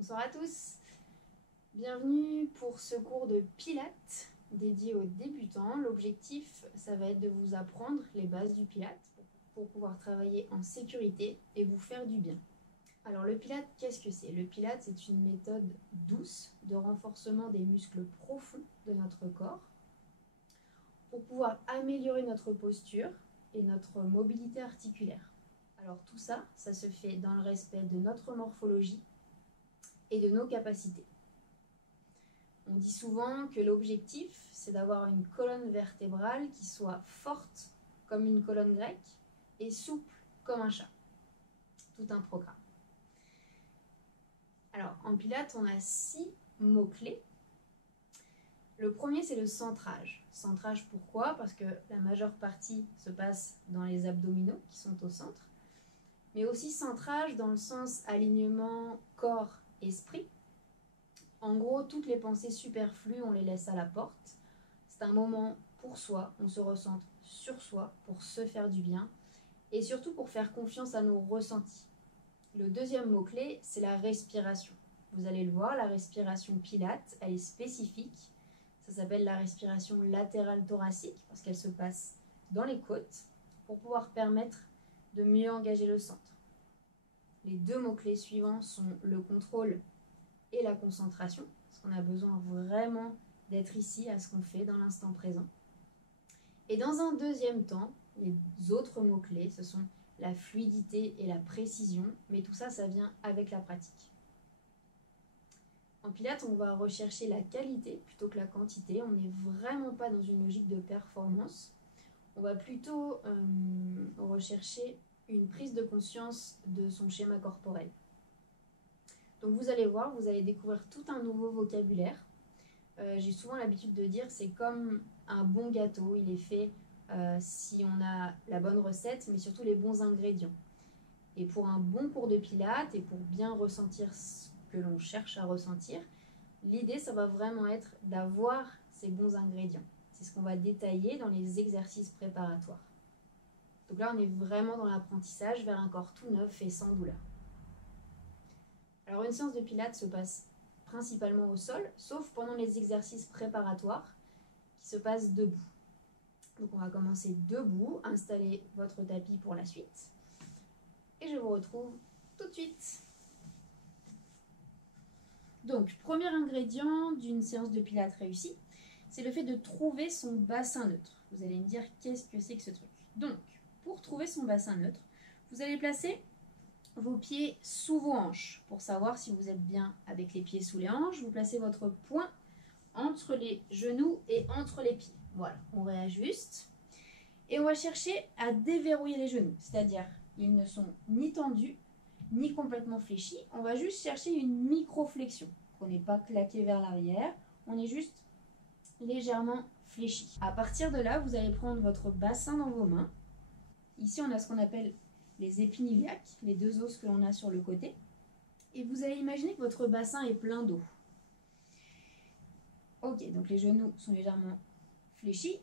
Bonsoir à tous, bienvenue pour ce cours de Pilates dédié aux débutants. L'objectif, ça va être de vous apprendre les bases du Pilates pour pouvoir travailler en sécurité et vous faire du bien. Alors le Pilates, qu'est-ce que c'est? Le Pilates, c'est une méthode douce de renforcement des muscles profonds de notre corps pour pouvoir améliorer notre posture et notre mobilité articulaire. Alors tout ça, ça se fait dans le respect de notre morphologie et de nos capacités. On dit souvent que l'objectif, c'est d'avoir une colonne vertébrale qui soit forte comme une colonne grecque et souple comme un chat. Tout un programme. Alors, en Pilates, on a 6 mots-clés. Le premier, c'est le centrage. Centrage, pourquoi? Parce que la majeure partie se passe dans les abdominaux qui sont au centre. Mais aussi centrage dans le sens alignement corps-esprit. En gros, toutes les pensées superflues, on les laisse à la porte. C'est un moment pour soi, on se recentre sur soi pour se faire du bien et surtout pour faire confiance à nos ressentis. Le deuxième mot-clé, c'est la respiration. Vous allez le voir, la respiration Pilates, elle est spécifique. Ça s'appelle la respiration latérale thoracique parce qu'elle se passe dans les côtes pour pouvoir permettre de mieux engager le centre. Les deux mots-clés suivants sont le contrôle et la concentration, parce qu'on a besoin vraiment d'être ici à ce qu'on fait dans l'instant présent. Et dans un deuxième temps, les autres mots-clés, ce sont la fluidité et la précision, mais tout ça, ça vient avec la pratique. En Pilates, on va rechercher la qualité plutôt que la quantité. On n'est vraiment pas dans une logique de performance. On va plutôt rechercher une prise de conscience de son schéma corporel. Donc vous allez voir, vous allez découvrir tout un nouveau vocabulaire. J'ai souvent l'habitude de dire c'est comme un bon gâteau, il est fait si on a la bonne recette, mais surtout les bons ingrédients. Et pour un bon cours de Pilates et pour bien ressentir ce que l'on cherche à ressentir, l'idée ça va vraiment être d'avoir ces bons ingrédients. C'est ce qu'on va détailler dans les exercices préparatoires. Donc là on est vraiment dans l'apprentissage vers un corps tout neuf et sans douleur. Alors une séance de Pilates se passe principalement au sol, sauf pendant les exercices préparatoires qui se passent debout. Donc on va commencer debout, installez votre tapis pour la suite. Et je vous retrouve tout de suite. Donc, premier ingrédient d'une séance de Pilates réussie, c'est le fait de trouver son bassin neutre. Vous allez me dire qu'est-ce que c'est que ce truc. Donc, pour trouver son bassin neutre, vous allez placer vos pieds sous vos hanches. Pour savoir si vous êtes bien avec les pieds sous les hanches, vous placez votre poing entre les genoux et entre les pieds. Voilà, on réajuste. Et on va chercher à déverrouiller les genoux. C'est-à-dire, ils ne sont ni tendus, ni complètement fléchis. On va juste chercher une micro-flexion. On n'est pas claqué vers l'arrière, on est juste légèrement fléchi. À partir de là, vous allez prendre votre bassin dans vos mains. Ici, on a ce qu'on appelle les épiniliaques, les deux os que l'on a sur le côté. Et vous allez imaginer que votre bassin est plein d'eau. Ok, donc les genoux sont légèrement fléchis.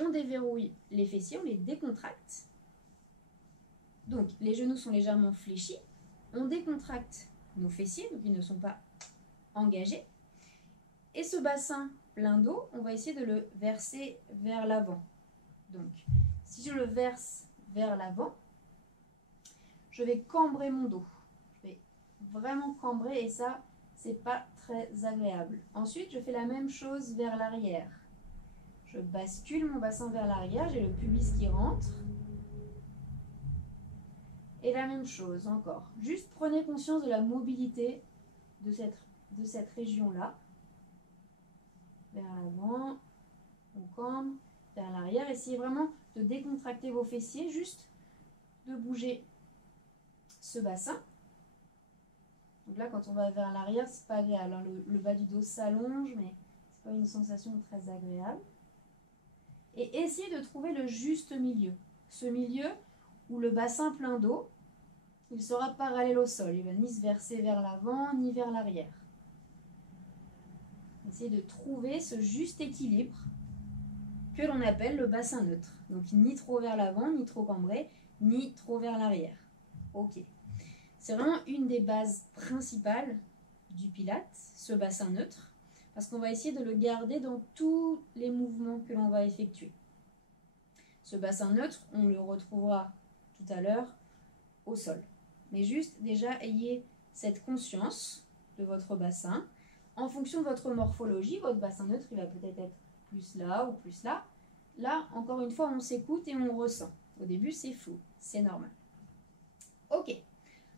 On déverrouille les fessiers, on les décontracte. Donc les genoux sont légèrement fléchis. On décontracte nos fessiers, donc ils ne sont pas engagés. Et ce bassin plein d'eau, on va essayer de le verser vers l'avant. Donc si je le verse vers l'avant, je vais cambrer mon dos. Je vais vraiment cambrer et ça, c'est pas très agréable. Ensuite, je fais la même chose vers l'arrière. Je bascule mon bassin vers l'arrière, j'ai le pubis qui rentre. Et la même chose encore. Juste prenez conscience de la mobilité de cette région-là. Vers l'avant, on cambre, vers l'arrière. Essayez vraiment de décontracter vos fessiers, juste de bouger ce bassin. Donc là, quand on va vers l'arrière, c'est pas agréable. Hein. Le bas du dos s'allonge, mais c'est pas une sensation très agréable. Et essayez de trouver le juste milieu. Ce milieu où le bassin plein d'eau, il sera parallèle au sol. Il va ni se verser vers l'avant, ni vers l'arrière. Essayez de trouver ce juste équilibre que l'on appelle le bassin neutre. Donc ni trop vers l'avant, ni trop cambré, ni trop vers l'arrière. Ok. C'est vraiment une des bases principales du Pilate, ce bassin neutre, parce qu'on va essayer de le garder dans tous les mouvements que l'on va effectuer. Ce bassin neutre, on le retrouvera tout à l'heure au sol. Mais juste, déjà, ayez cette conscience de votre bassin. En fonction de votre morphologie, votre bassin neutre, il va peut-être être plus là ou plus là. Là, encore une fois, on s'écoute et on ressent. Au début, c'est flou, c'est normal. Ok.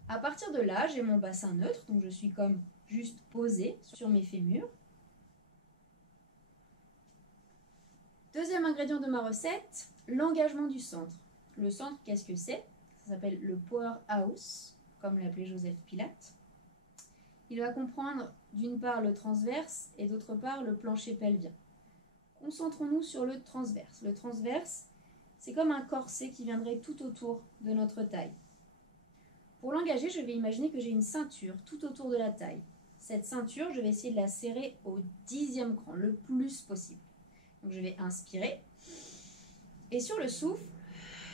À partir de là, j'ai mon bassin neutre, donc je suis comme juste posée sur mes fémurs. Deuxième ingrédient de ma recette, l'engagement du centre. Le centre, qu'est-ce que c'est? Ça s'appelle le powerhouse, comme l'appelait Joseph Pilate. Il va comprendre d'une part le transverse et d'autre part le plancher pelvien. Concentrons-nous sur le transverse. Le transverse, c'est comme un corset qui viendrait tout autour de notre taille. Pour l'engager, je vais imaginer que j'ai une ceinture tout autour de la taille. Cette ceinture, je vais essayer de la serrer au 10e cran, le plus possible. Donc je vais inspirer. Et sur le souffle,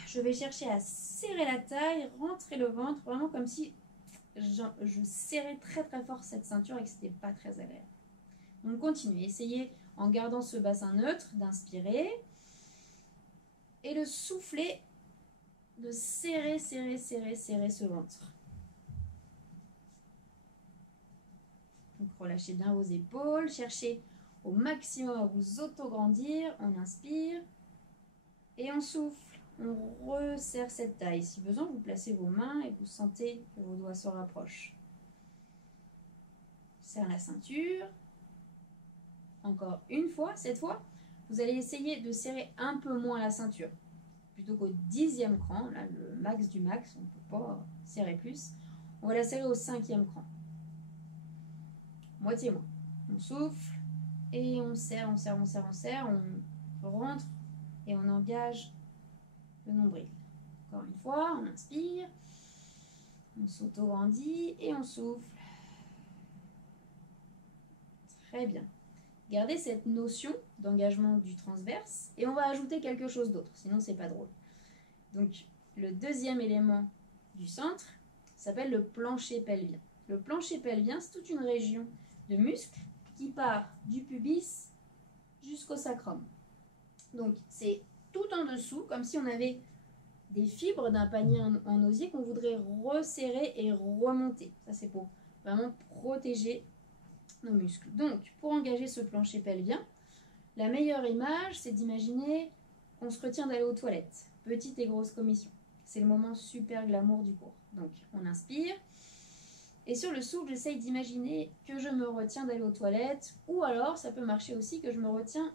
je vais chercher à serrer la taille, rentrer le ventre, vraiment comme si je serrais très très fort cette ceinture et que ce n'était pas très agréable. Donc continuez, essayez en gardant ce bassin neutre d'inspirer et de souffler, de serrer ce ventre. Donc relâchez bien vos épaules, cherchez au maximum à vous auto-grandir. On inspire et on souffle. On resserre cette taille. Si besoin, vous placez vos mains et vous sentez que vos doigts se rapprochent. Serre la ceinture. Encore une fois, cette fois, vous allez essayer de serrer un peu moins la ceinture. Plutôt qu'au 10e cran, là, le max du max, on ne peut pas serrer plus. On va la serrer au 5e cran. Moitié moins. On souffle et on serre, on rentre et on engage le nombril. Encore une fois, on inspire, on s'auto-grandit et on souffle. Très bien. Gardez cette notion d'engagement du transverse et on va ajouter quelque chose d'autre, sinon c'est pas drôle. Donc le deuxième élément du centre s'appelle le plancher pelvien. Le plancher pelvien, c'est toute une région de muscles qui part du pubis jusqu'au sacrum. Donc c'est tout en dessous, comme si on avait des fibres d'un panier en osier qu'on voudrait resserrer et remonter. Ça, c'est pour vraiment protéger nos muscles. Donc, pour engager ce plancher pelvien, la meilleure image, c'est d'imaginer qu'on se retient d'aller aux toilettes. Petite et grosse commission. C'est le moment super glamour du cours. Donc, on inspire. Et sur le souffle, j'essaye d'imaginer que je me retiens d'aller aux toilettes. Ou alors, ça peut marcher aussi que je me retiens,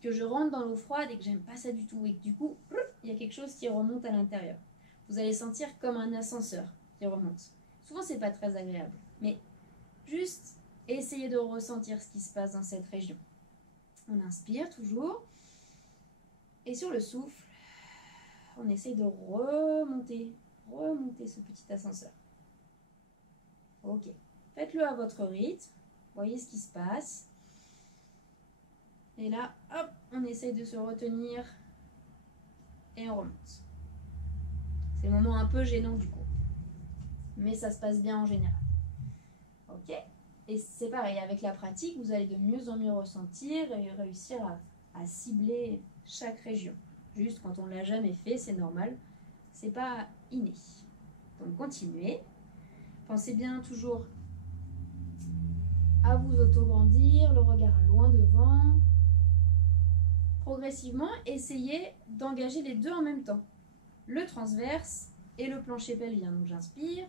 que je rentre dans l'eau froide et que j'aime pas ça du tout. Et que du coup, il y a quelque chose qui remonte à l'intérieur. Vous allez sentir comme un ascenseur qui remonte. Souvent, c'est pas très agréable. Mais juste essayez de ressentir ce qui se passe dans cette région. On inspire toujours. Et sur le souffle, on essaye de remonter ce petit ascenseur. Ok. Faites-le à votre rythme. Voyez ce qui se passe. Et là, hop, on essaye de se retenir et on remonte. C'est le moment un peu gênant du coup. Mais ça se passe bien en général. Ok. Et c'est pareil, avec la pratique, vous allez de mieux en mieux ressentir et réussir à cibler chaque région. Juste quand on ne l'a jamais fait, c'est normal. C'est pas inné. Donc continuez. Pensez bien toujours à vous auto-grandir, le regard loin devant. Progressivement, essayez d'engager les deux en même temps. Le transverse et le plancher pelvien. Donc j'inspire.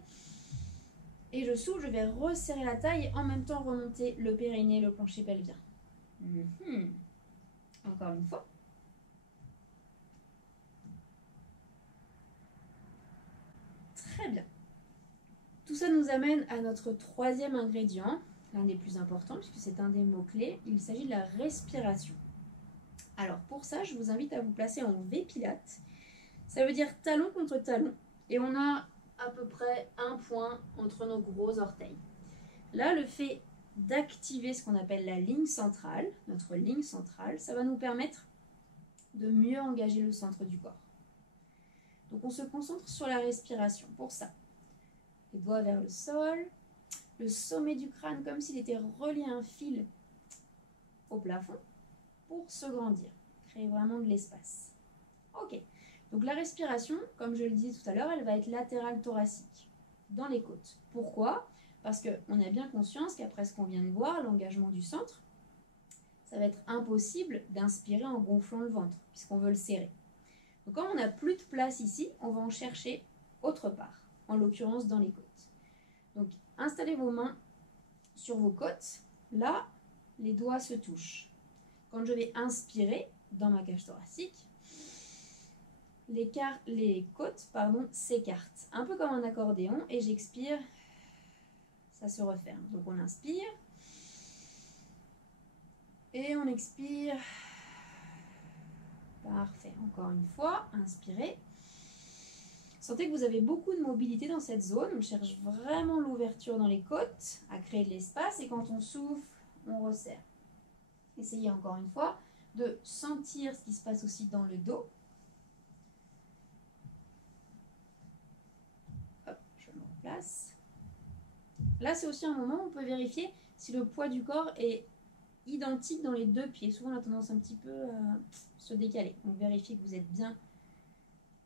Et je souffle, je vais resserrer la taille et en même temps remonter le périnée, le plancher pelvien. Encore une fois. Très bien. Tout ça nous amène à notre troisième ingrédient, l'un des plus importants puisque c'est un des mots-clés. Il s'agit de la respiration. Alors pour ça, je vous invite à vous placer en V Pilate. Ça veut dire talon contre talon. Et on a à peu près un point entre nos gros orteils. Là, le fait d'activer ce qu'on appelle la ligne centrale, notre ligne centrale, ça va nous permettre de mieux engager le centre du corps. Donc on se concentre sur la respiration pour ça. Les doigts vers le sol, le sommet du crâne comme s'il était relié à un fil au plafond pour se grandir, créer vraiment de l'espace. Ok, donc la respiration, comme je le disais tout à l'heure, elle va être latérale thoracique, dans les côtes. Pourquoi? Parce qu'on a bien conscience qu'après ce qu'on vient de voir, l'engagement du centre, ça va être impossible d'inspirer en gonflant le ventre, puisqu'on veut le serrer. Donc comme on n'a plus de place ici, on va en chercher autre part, en l'occurrence dans les côtes. Donc installez vos mains sur vos côtes, là, les doigts se touchent. Quand je vais inspirer dans ma cage thoracique, les côtes s'écartent, un peu comme un accordéon, et j'expire, ça se referme. Donc on inspire, et on expire. Parfait, encore une fois, inspirez. Sentez que vous avez beaucoup de mobilité dans cette zone, on cherche vraiment l'ouverture dans les côtes, à créer de l'espace, et quand on souffle, on resserre. Essayez encore une fois de sentir ce qui se passe aussi dans le dos. Hop, je me replace. Là, c'est aussi un moment où on peut vérifier si le poids du corps est identique dans les deux pieds. Souvent, on a tendance un petit peu à se décaler. Donc, vérifiez que vous êtes bien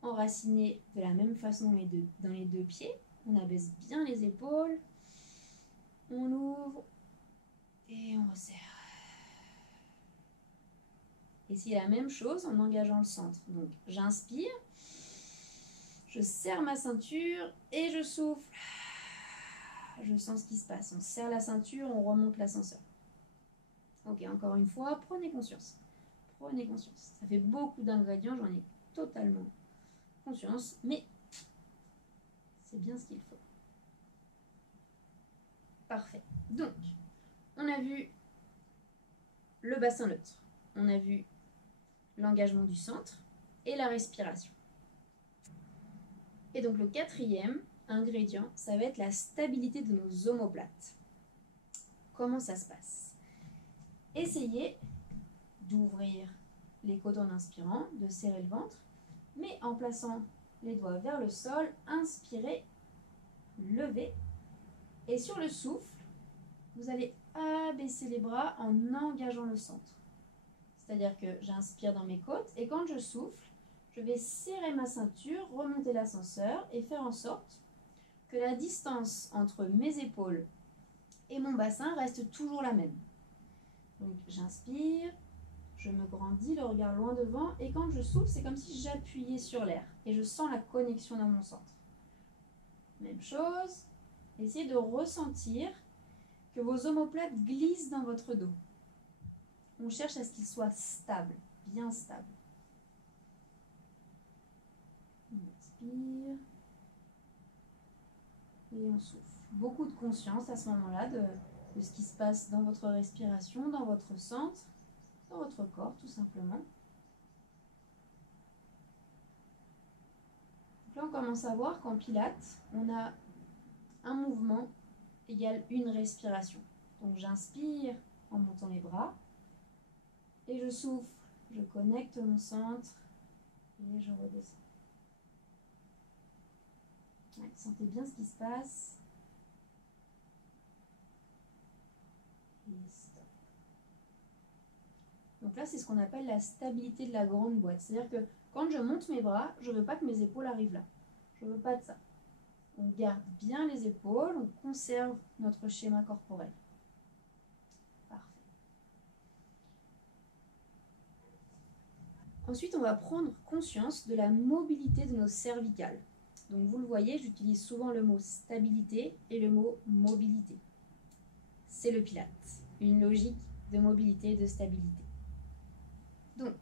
enraciné de la même façon dans les deux pieds. On abaisse bien les épaules. On ouvre et on resserre. Et c'est la même chose en engageant le centre. Donc, j'inspire, je serre ma ceinture et je souffle. Je sens ce qui se passe. On serre la ceinture, on remonte l'ascenseur. Ok, encore une fois, prenez conscience. Prenez conscience. Ça fait beaucoup d'ingrédients, j'en ai totalement conscience, mais c'est bien ce qu'il faut. Parfait. Donc, on a vu le bassin neutre. On a vu l'engagement du centre et la respiration. Et donc, le quatrième ingrédient, ça va être la stabilité de nos omoplates. Comment ça se passe? Essayez d'ouvrir les côtes en inspirant, de serrer le ventre, mais en plaçant les doigts vers le sol, inspirez, levez, et sur le souffle, vous allez abaisser les bras en engageant le centre. C'est-à-dire que j'inspire dans mes côtes, et quand je souffle, je vais serrer ma ceinture, remonter l'ascenseur, et faire en sorte que la distance entre mes épaules et mon bassin reste toujours la même. Donc j'inspire, je me grandis, le regard loin devant, et quand je souffle, c'est comme si j'appuyais sur l'air, et je sens la connexion dans mon centre. Même chose, essayez de ressentir que vos omoplates glissent dans votre dos. On cherche à ce qu'ils soient stables, bien stables. On inspire, et on souffle. Beaucoup de conscience à ce moment-là de ce qui se passe dans votre respiration, dans votre centre, dans votre corps tout simplement. Donc là on commence à voir qu'en Pilates, on a un mouvement égale une respiration. Donc j'inspire en montant les bras et je souffle, je connecte mon centre et je redescends. Ouais, sentez bien ce qui se passe. Et stop. Donc là, c'est ce qu'on appelle la stabilité de la grande boîte. C'est-à-dire que quand je monte mes bras, je ne veux pas que mes épaules arrivent là. Je ne veux pas de ça. On garde bien les épaules, on conserve notre schéma corporel. Parfait. Ensuite, on va prendre conscience de la mobilité de nos cervicales. Donc vous le voyez, j'utilise souvent le mot stabilité et le mot mobilité. C'est le Pilates, une logique de mobilité et de stabilité. Donc,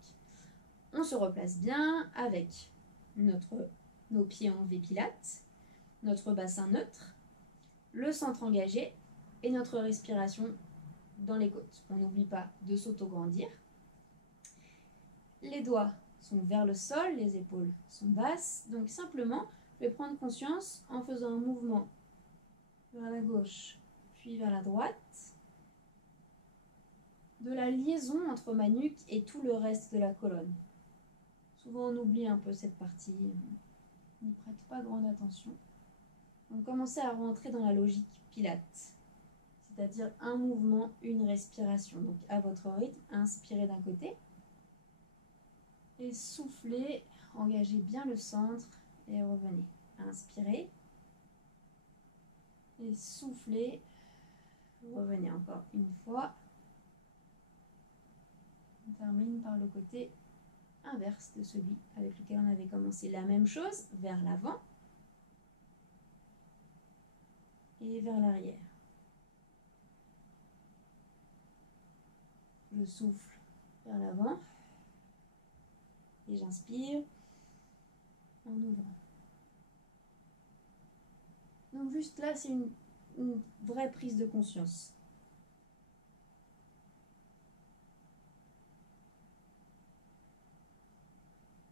on se replace bien avec nos pieds en V Pilates, notre bassin neutre, le centre engagé et notre respiration dans les côtes. On n'oublie pas de s'auto-grandir. Les doigts sont vers le sol, les épaules sont basses. Donc simplement, je vais prendre conscience en faisant un mouvement vers la gauche, puis vers la droite, de la liaison entre ma nuque et tout le reste de la colonne. Souvent on oublie un peu cette partie, on n'y prête pas grande attention. Donc commencez à rentrer dans la logique Pilates. c'est-à-dire un mouvement, une respiration. Donc à votre rythme, inspirez d'un côté et soufflez, engagez bien le centre et revenez. Inspirez et soufflez, revenez encore une fois. On termine par le côté inverse de celui avec lequel on avait commencé. La même chose vers l'avant et vers l'arrière. Je souffle vers l'avant et j'inspire en ouvrant. Donc juste là, c'est une vraie prise de conscience.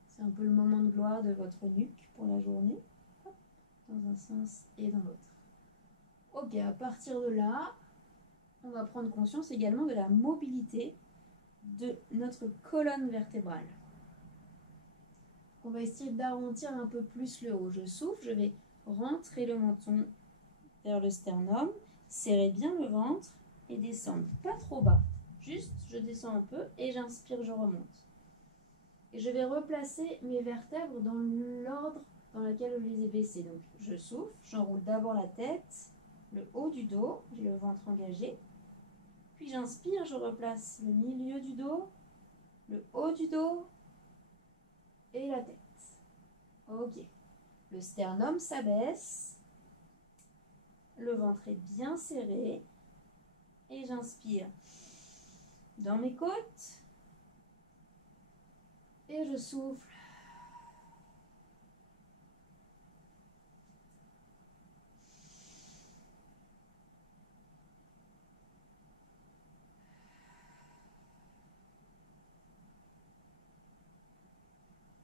C'est un peu le moment de gloire de votre nuque pour la journée. Hop, dans un sens et dans l'autre. Ok, à partir de là, on va prendre conscience également de la mobilité de notre colonne vertébrale. On va essayer d'arrondir un peu plus le haut. Je souffle, je vais rentrer le menton vers le sternum, serrer bien le ventre et descendre. Pas trop bas, juste je descends un peu et j'inspire, je remonte. Et je vais replacer mes vertèbres dans l'ordre dans lequel je les ai baissées. Donc je souffle, j'enroule d'abord la tête, le haut du dos, j'ai le ventre engagé. Puis j'inspire, je replace le milieu du dos, le haut du dos et la tête. Ok. Le sternum s'abaisse, le ventre est bien serré et j'inspire dans mes côtes et je souffle.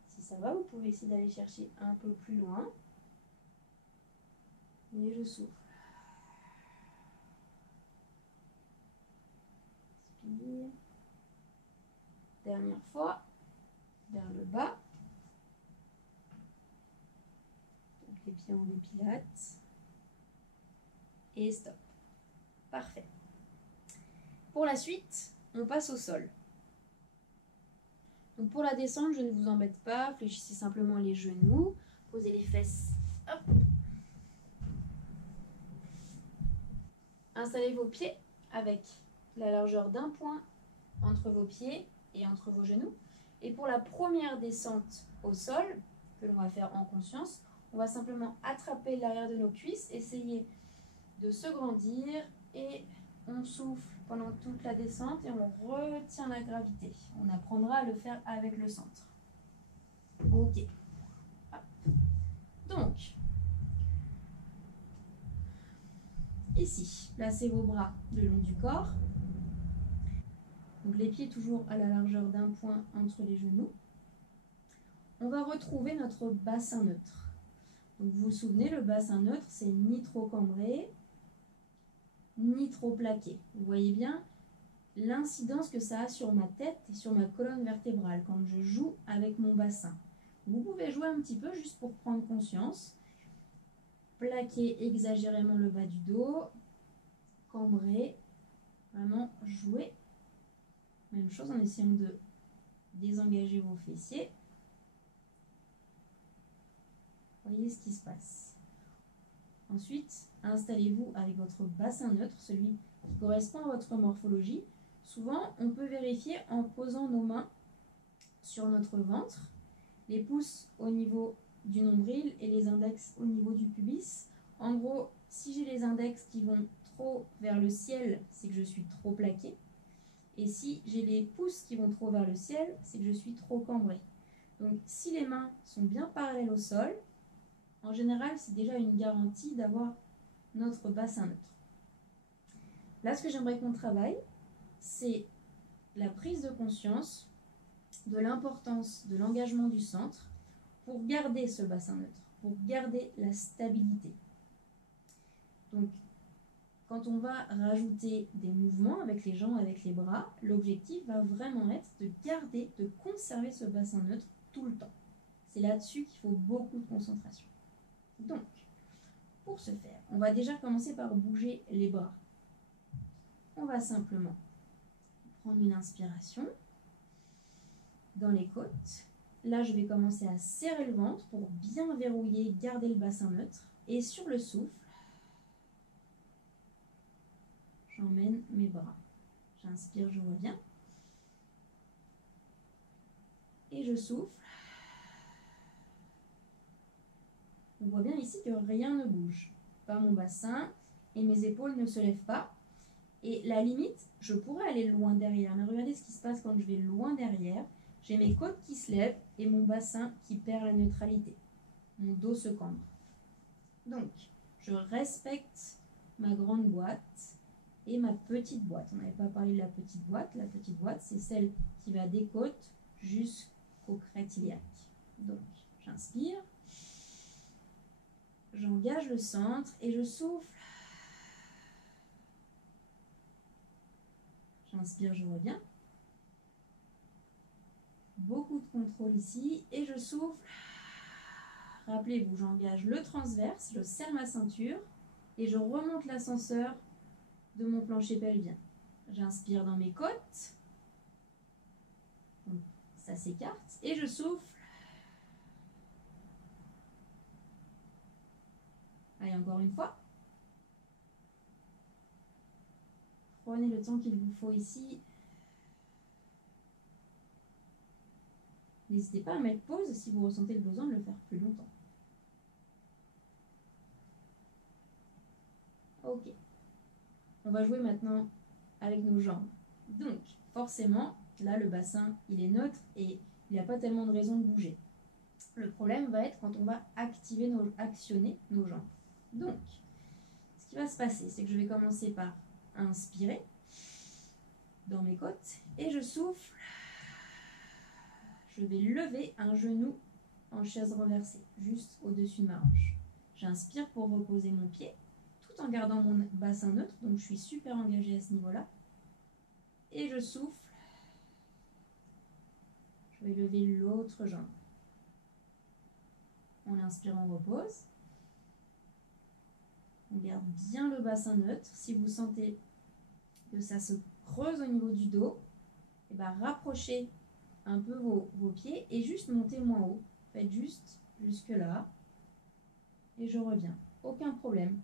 Si ça va, vous pouvez essayer d'aller chercher un peu plus loin. Et je souffle. Inspire. Dernière fois, vers le bas. Donc les pieds en pilates. Et stop. Parfait. Pour la suite, on passe au sol. Donc pour la descente, je ne vous embête pas, fléchissez simplement les genoux, posez les fesses. Hop. Installez vos pieds avec la largeur d'un point entre vos pieds et entre vos genoux. Et pour la première descente au sol, que l'on va faire en conscience, on va simplement attraper l'arrière de nos cuisses, essayer de se grandir et on souffle pendant toute la descente et on retient la gravité. On apprendra à le faire avec le centre. Ok. Hop. Donc, ici, placez vos bras le long du corps. Donc les pieds toujours à la largeur d'un point entre les genoux. On va retrouver notre bassin neutre. Donc vous vous souvenez, le bassin neutre, c'est ni trop cambré, ni trop plaqué. Vous voyez bien l'incidence que ça a sur ma tête et sur ma colonne vertébrale quand je joue avec mon bassin. Vous pouvez jouer un petit peu juste pour prendre conscience. Plaquer exagérément le bas du dos, cambrer, vraiment jouer. Même chose en essayant de désengager vos fessiers. Voyez ce qui se passe. Ensuite, installez-vous avec votre bassin neutre, celui qui correspond à votre morphologie. Souvent, on peut vérifier en posant nos mains sur notre ventre, les pouces au niveau du nombril et les index au niveau du pubis. En gros, si j'ai les index qui vont trop vers le ciel, c'est que je suis trop plaqué. Et si j'ai les pouces qui vont trop vers le ciel, c'est que je suis trop cambré. Donc, si les mains sont bien parallèles au sol, en général, c'est déjà une garantie d'avoir notre bassin neutre. Là, ce que j'aimerais qu'on travaille, c'est la prise de conscience de l'importance de l'engagement du centre pour garder ce bassin neutre, pour garder la stabilité. Donc, quand on va rajouter des mouvements avec les jambes, avec les bras, l'objectif va vraiment être de garder, de conserver ce bassin neutre tout le temps. C'est là-dessus qu'il faut beaucoup de concentration. Donc, pour ce faire, on va déjà commencer par bouger les bras. on va simplement prendre une inspiration dans les côtes. Là, je vais commencer à serrer le ventre pour bien verrouiller, garder le bassin neutre. Et sur le souffle, j'emmène mes bras. J'inspire, je reviens. Et je souffle. On voit bien ici que rien ne bouge. Pas mon bassin et mes épaules ne se lèvent pas. Et la limite, je pourrais aller loin derrière. Mais regardez ce qui se passe quand je vais loin derrière. J'ai mes côtes qui se lèvent et mon bassin qui perd la neutralité. Mon dos se cambre. Donc, je respecte ma grande boîte et ma petite boîte. On n'avait pas parlé de la petite boîte. La petite boîte, c'est celle qui va des côtes jusqu'au crête iliaque. Donc, j'inspire. J'engage le centre et je souffle. J'inspire, je reviens. Beaucoup de contrôle ici et je souffle. Rappelez-vous, j'engage le transverse, je serre ma ceinture et je remonte l'ascenseur de mon plancher pelvien. J'inspire dans mes côtes. Donc, ça s'écarte et je souffle. Allez, encore une fois. Prenez le temps qu'il vous faut ici. N'hésitez pas à mettre pause si vous ressentez le besoin de le faire plus longtemps. Ok. On va jouer maintenant avec nos jambes. Donc, forcément, là, le bassin, il est neutre et il n'y a pas tellement de raison de bouger. Le problème va être quand on va actionner nos jambes. Donc, ce qui va se passer, c'est que je vais commencer par inspirer dans mes côtes et je souffle. Je vais lever un genou en chaise renversée, juste au-dessus de ma hanche. J'inspire pour reposer mon pied, tout en gardant mon bassin neutre, donc je suis super engagée à ce niveau-là. Et je souffle. Je vais lever l'autre jambe. On inspire, on repose. On garde bien le bassin neutre. Si vous sentez que ça se creuse au niveau du dos, et bien rapprochez un peu vos pieds et juste montez moins haut. Faites juste jusque là. Et je reviens. Aucun problème.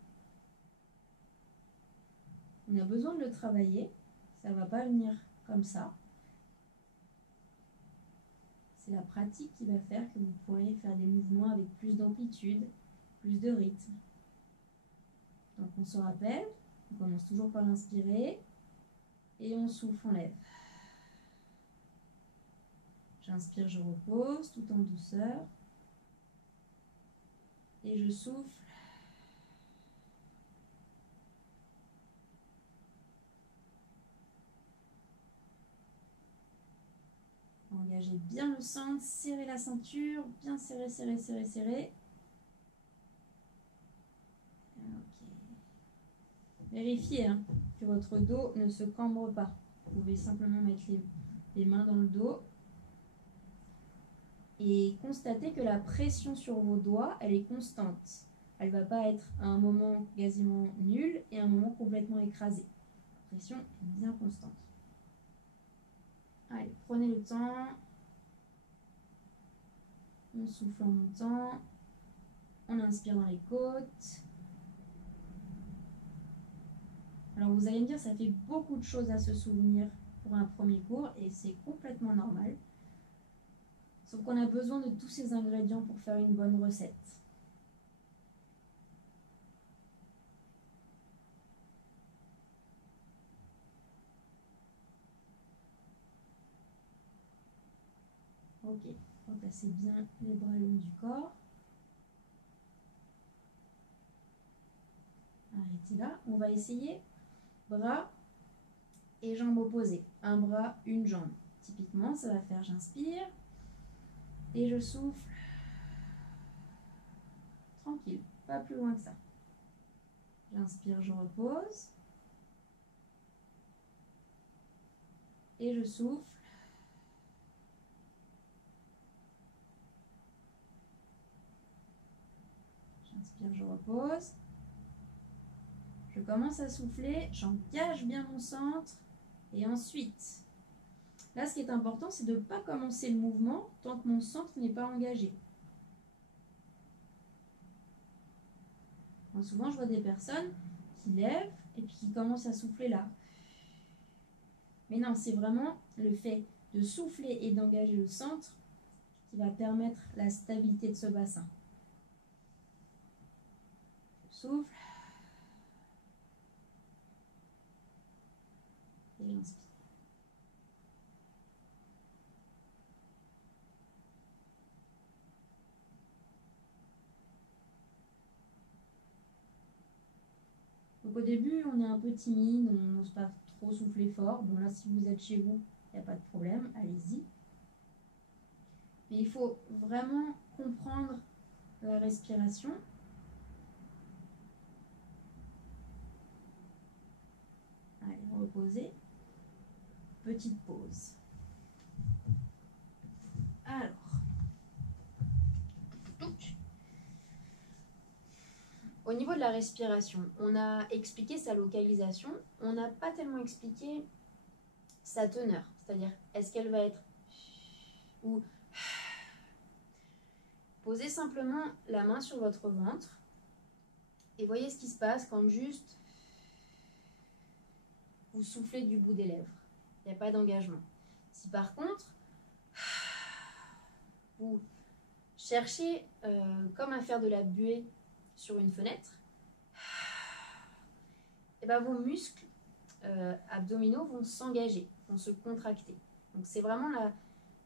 On a besoin de le travailler. Ça ne va pas venir comme ça. C'est la pratique qui va faire que vous pourrez faire des mouvements avec plus d'amplitude, plus de rythme. Donc on se rappelle, on commence toujours par inspirer et on souffle, on lève. J'inspire, je repose tout en douceur et je souffle. Engagez bien le centre, serrez la ceinture, bien serrez, serrez, serrez, serrez. Ok. Vérifiez que votre dos ne se cambre pas. Vous pouvez simplement mettre les mains dans le dos et constatez que la pression sur vos doigts, elle est constante. Elle ne va pas être à un moment quasiment nulle et à un moment complètement écrasée. La pression est bien constante. Allez, prenez le temps. On souffle en montant. On inspire dans les côtes. Alors vous allez me dire, ça fait beaucoup de choses à se souvenir pour un premier cours et c'est complètement normal. Sauf qu'on a besoin de tous ces ingrédients pour faire une bonne recette. Ok, replacez bien les bras le long du corps. Arrêtez là. On va essayer bras et jambes opposées. Un bras, une jambe. Typiquement, ça va faire j'inspire et je souffle. Tranquille, pas plus loin que ça. J'inspire, je repose. Et je souffle. J'inspire, je repose. Je commence à souffler, j'engage bien mon centre. Et ensuite, là, ce qui est important, c'est de ne pas commencer le mouvement tant que mon centre n'est pas engagé. Donc, souvent, je vois des personnes qui lèvent et puis qui commencent à souffler là. Mais non, c'est vraiment le fait de souffler et d'engager le centre qui va permettre la stabilité de ce bassin. Je souffle. Et j'inspire. Donc au début, on est un peu timide, on n'ose pas trop souffler fort. Bon là, si vous êtes chez vous, il n'y a pas de problème, allez-y. Mais il faut vraiment comprendre la respiration. Allez, reposer. Petite pause. Alors, au niveau de la respiration, on a expliqué sa localisation, on n'a pas tellement expliqué sa teneur, c'est-à-dire est-ce qu'elle va être ou posez simplement la main sur votre ventre et voyez ce qui se passe quand juste vous soufflez du bout des lèvres. Il n'y a pas d'engagement. Si par contre, vous cherchez comme à faire de la buée sur une fenêtre, et ben vos muscles abdominaux vont s'engager, vont se contracter. Donc c'est vraiment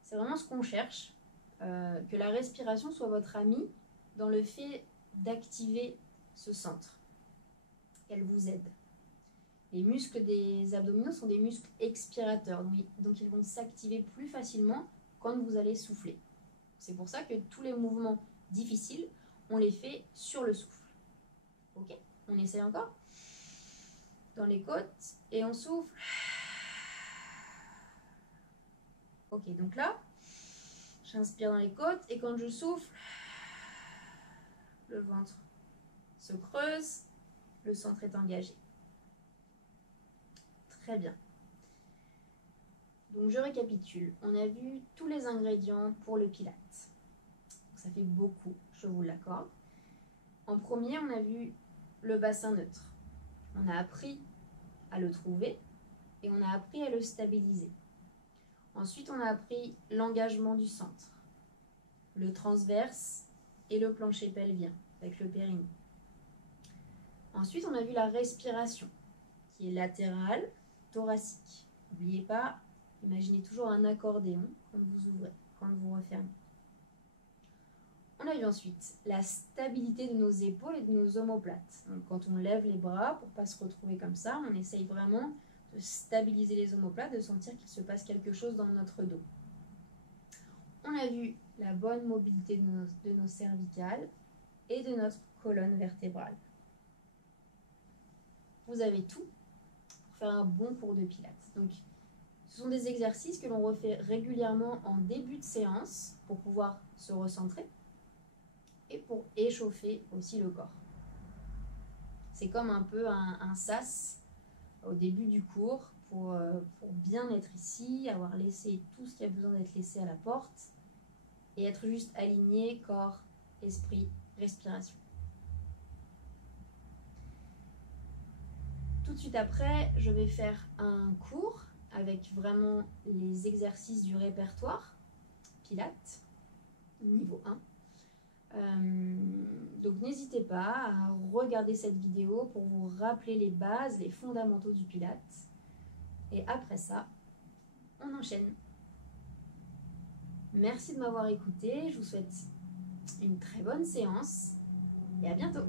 ce qu'on cherche, que la respiration soit votre amie dans le fait d'activer ce centre. Elle vous aide. Les muscles des abdominaux sont des muscles expirateurs, donc ils vont s'activer plus facilement quand vous allez souffler. C'est pour ça que tous les mouvements difficiles, on les fait sur le souffle. Ok, on essaie encore. Dans les côtes et on souffle. Ok, donc là, j'inspire dans les côtes et quand je souffle, le ventre se creuse, le centre est engagé. Très bien. Donc je récapitule. On a vu tous les ingrédients pour le Pilates. Ça fait beaucoup, je vous l'accorde. En premier, on a vu le bassin neutre. On a appris à le trouver et on a appris à le stabiliser. Ensuite, on a appris l'engagement du centre, le transverse et le plancher pelvien avec le périnée. Ensuite, on a vu la respiration qui est latérale, thoracique. N'oubliez pas, imaginez toujours un accordéon quand vous ouvrez, quand vous refermez. On a vu ensuite la stabilité de nos épaules et de nos omoplates. Donc, quand on lève les bras pour ne pas se retrouver comme ça, on essaye vraiment de stabiliser les omoplates, de sentir qu'il se passe quelque chose dans notre dos. On a vu la bonne mobilité de nos cervicales et de notre colonne vertébrale. Vous avez tout pour faire un bon cours de Pilates. Donc, ce sont des exercices que l'on refait régulièrement en début de séance pour pouvoir se recentrer et pour échauffer aussi le corps. C'est comme un peu un sas au début du cours pour bien être ici, avoir laissé tout ce qui a besoin d'être laissé à la porte et être juste aligné corps, esprit, respiration. Tout de suite après, je vais faire un cours avec vraiment les exercices du répertoire Pilates, niveau 1. Donc n'hésitez pas à regarder cette vidéo pour vous rappeler les bases, les fondamentaux du Pilates. Et après ça, on enchaîne. Merci de m'avoir écouté, je vous souhaite une très bonne séance et à bientôt.